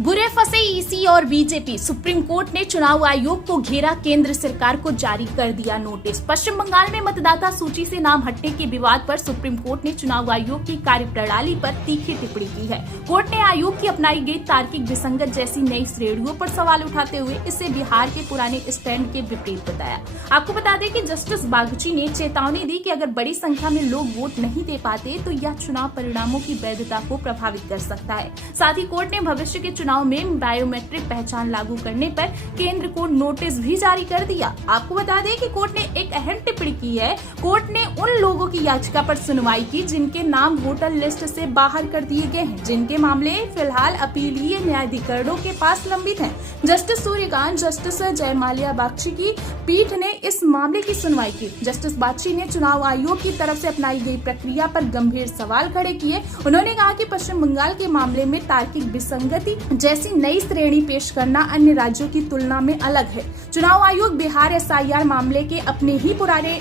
बुरे फंसे ईसी और बीजेपी। सुप्रीम कोर्ट ने चुनाव आयोग को घेरा, केंद्र सरकार को जारी कर दिया नोटिस। पश्चिम बंगाल में मतदाता सूची से नाम हटने के विवाद पर सुप्रीम कोर्ट ने चुनाव आयोग की कार्यप्रणाली पर तीखी टिप्पणी की है। कोर्ट ने आयोग की अपनाई गई तार्किक विसंगत जैसी नई श्रेणियों पर सवाल उठाते हुए इसे बिहार के पुराने स्टैंड के विपरीत बताया। आपको बता दें कि जस्टिस बागची ने चेतावनी दी कि अगर बड़ी संख्या में लोग वोट नहीं दे पाते तो यह चुनाव परिणामों की वैधता को प्रभावित कर सकता है। साथ ही कोर्ट ने भविष्य के चुनाव में बायोमेट्रिक पहचान लागू करने पर केंद्र को नोटिस भी जारी कर दिया। आपको बता दें कि कोर्ट ने एक अहम टिप्पणी की है। कोर्ट ने उन लोगों की याचिका पर सुनवाई की जिनके नाम वोटर लिस्ट से बाहर कर दिए गए हैं, जिनके मामले फिलहाल अपीलीय न्यायाधिकरणों के पास लंबित हैं। जस्टिस सूर्यकांत, जस्टिस जयमाल्या बागची की पीठ ने इस मामले की सुनवाई की। जस्टिस बागची ने चुनाव आयोग की तरफ से अपनाई गई प्रक्रिया पर गंभीर सवाल खड़े किए। उन्होंने कहा कि पश्चिम बंगाल के मामले में तार्किक विसंगति जैसी नई श्रेणी पेश करना अन्य राज्यों की तुलना में अलग है। चुनाव आयोग बिहार एसआईआर मामले के अपने ही पुराने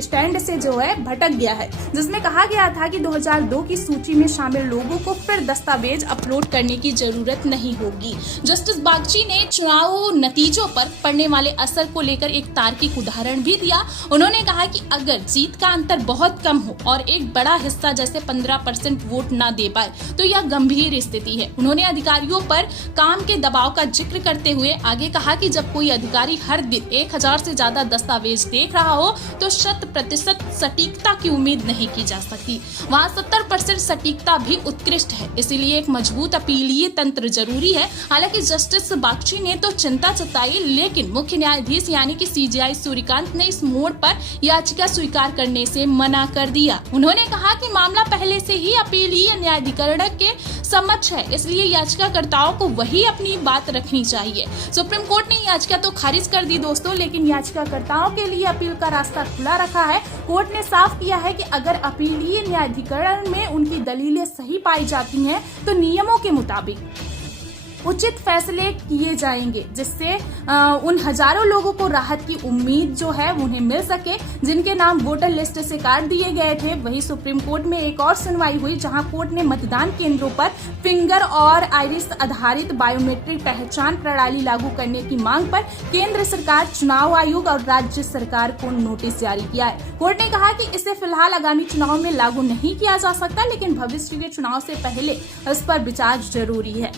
स्टैंड से भटक गया है, जिसमें कहा गया था कि 2002 की सूची में शामिल लोगों को फिर दस्तावेज अपलोड करने की जरूरत नहीं होगी। जस्टिस बागची ने चुनाव नतीजों पर पड़ने वाले असर को लेकर एक तार्किक उदाहरण भी दिया। उन्होंने कहा कि अगर जीत का अंतर बहुत कम हो और एक बड़ा हिस्सा जैसे 15% वोट न दे पाए तो यह गंभीर स्थिति है। उन्होंने अधिकारियों पर काम के दबाव का जिक्र करते हुए आगे कहा कि जब कोई अधिकारी हर दिन 1000 से ज्यादा दस्तावेज देख रहा हो तो 100% सटीकता की उम्मीद नहीं की जा सकती। वहाँ 70% सटीकता भी उत्कृष्ट है, इसीलिए एक मजबूत अपीलीय तंत्र जरूरी है। हालांकि जस्टिस बागची ने तो चिंता जताई, लेकिन मुख्य न्यायाधीश यानी कि सीजेआई सूर्यकांत ने इस मोड़ पर याचिका स्वीकार करने से मना कर दिया। उन्होंने कहा कि मामला पहले से ही अपीलीय न्यायाधिकरण के समक्ष है, इसलिए याचिकाकर्ताओं को वही अपनी बात रखनी चाहिए। सुप्रीम कोर्ट ने याचिका तो खारिज कर दी दोस्तों, लेकिन याचिकाकर्ताओं के लिए अपील का रास्ता खुला रखा है। कोर्ट ने साफ किया है कि अगर अपीलीय न्यायाधिकरण में उनकी दलीलें सही पाई जाती हैं तो नियमों के मुताबिक उचित फैसले किए जाएंगे, जिससे उन हजारों लोगों को राहत की उम्मीद उन्हें मिल सके जिनके नाम वोटर लिस्ट से काट दिए गए थे। वहीं सुप्रीम कोर्ट में एक और सुनवाई हुई जहां कोर्ट ने मतदान केंद्रों पर फिंगर और आइरिस आधारित बायोमेट्रिक पहचान प्रणाली लागू करने की मांग पर केंद्र सरकार, चुनाव आयोग और राज्य सरकार को नोटिस जारी किया है। कोर्ट ने कहा कि इसे फिलहाल आगामी चुनाव में लागू नहीं किया जा सकता, लेकिन भविष्य के चुनाव से पहले इस पर विचार जरूरी है।